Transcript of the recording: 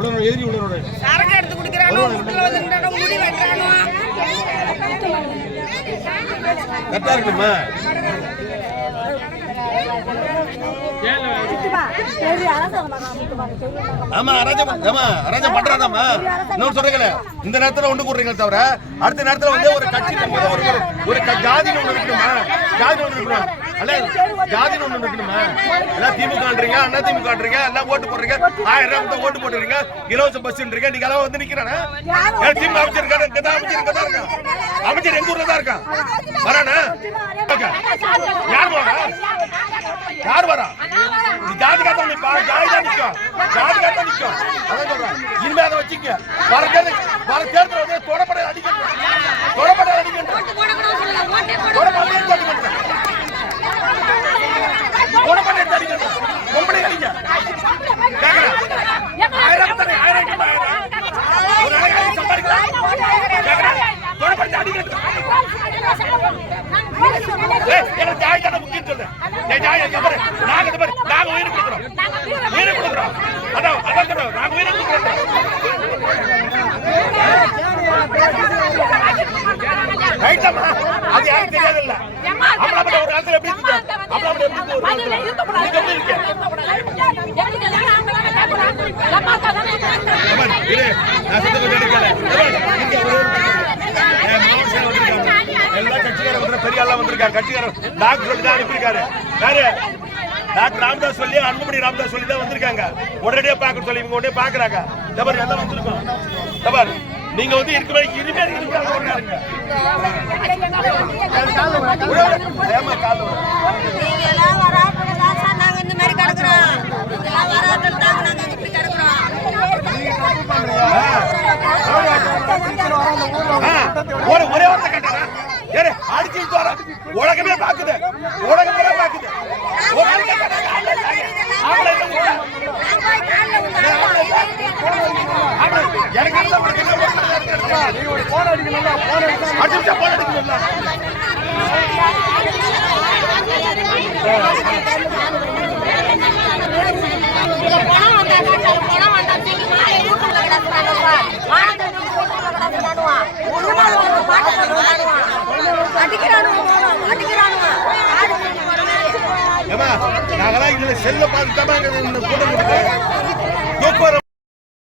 உள்ளரோட எதிரி உள்ளரோட சரக்கு எடுத்து குடிக்கிறானோ வீட்டுல வந்து நின்னுட்டு முடி வெட்டுறானோ? கரெக்டா இருக்குமா ஆமா அராஜம் ஆமா அராஜம் பண்றாதாமா இன்னொரு சொல்றீங்களே இந்த நேரத்துல ஒண்ணு கூடுறீங்க தவிர அடுத்த நேரத்துல வந்து ஒரு கட்சி ஒரு ஒரு- ஜாதி ஒண்ணு இருக்கணுமா ஜாதி ஒண்ணு இருக்கணும் அல்ல ஜாதி ஒண்ணு இருக்கணுமா எல்லாம் திமுகன்றீங்க அண்ணா திமுகன்றீங்க எல்லாம் ஓட்டு போடுறீங்க. ஆயிரம் ரூபாய் கொடுத்தா ஓட்டு போட்டுறீங்க இலவச பஸ்ன்றீங்க நீங்க எல்லாம் வந்து நிக்கிறானா திமுக அமைச்சர் இருக்காரு. இங்க தான் அமைச்சர் இங்க தான் இருக்கான். அமைச்சர் எங்க ஊர்ல தான் இருக்கான். வரானா யார் வரா யார் வரா? நீ ஜாதி காத்தா நிப்பா. ஜாதி தான் நிக்கும் ஜாதி காத்தா நிக்கும் அதான் சொல்றேன். இனிமே அதை வச்சுக்க. வர தேர்தல் வர தேர்தல் வந்து தொடப்படை அடிக்கணும் தொடப்படை அடிக்கணும் தொடப்படை எடுத்து அடிக்கணும் தொடப்படை எடுத்து அடிக்கணும் பொம்பளை அடிங்க கேக்குறேன் ஆயிரம் தானே ஆயிரம் கிட்ட ஆயிரம் ஒரு நாளைக்கு சம்பாதிக்கலாம் கேக்குறேன் தொடப்படை அடிக்கணும் ஏய், எனக்கு ஜாதி தானே முக்கியம் சொல்றேன் ஏய், ஜாதி இந்த பாரு, நாங்க இந்த பாரு, நாங்க உயிரை கொடுக்குறோம் உயிரை கொடுக்குறோம் அதான் அதான் சொல்றோம் நாங்க உயிரை கொடுக்குறோம் ரைட்டாம்மா அது யாருக்கு தெரியாதுல்ல எல்லா கட்சிக்காரரும் வந்து பெரிய ஆளா வந்திருக்காங்க கட்சிக்காரர் டாக்டர் சொல்லி தான் அனுப்பியிருக்காரு. யாரு? டாக்டர் ராமதாஸ் சொல்லி அன்புமணி ராமதாஸ் சொல்லி தான் வந்திருக்காங்க. உடனடியா பார்க்க சொல்லி இவங்க உடனே பாக்குறாங்க தபார் எல்லாம் வந்திருக்கோம். தபார் நீங்க வந்து இருக்க மாதிரி இனிமே இருக்காங்க ஒண்ணாருங்க ஏமா கால் நீங்க எல்லாம் வராதுன்னு தான் சார் நாங்க இந்த மாதிரி கிடக்குறோம் நீங்க எல்லாம் வராதுன்னு தாங்க நாங்க இப்படி கிடக்குறோம் ஒரு ஒரே வார்த்தை கேட்டா ஏறு அடிச்சு வர. உலகமே பாக்குது உலகமே பாக்குது எனக்கு என்ன அடிக்கிறானுவா இதுல செல்ல பார்த்து தான் இந்த கூட்டம் கொடுத்தோம்.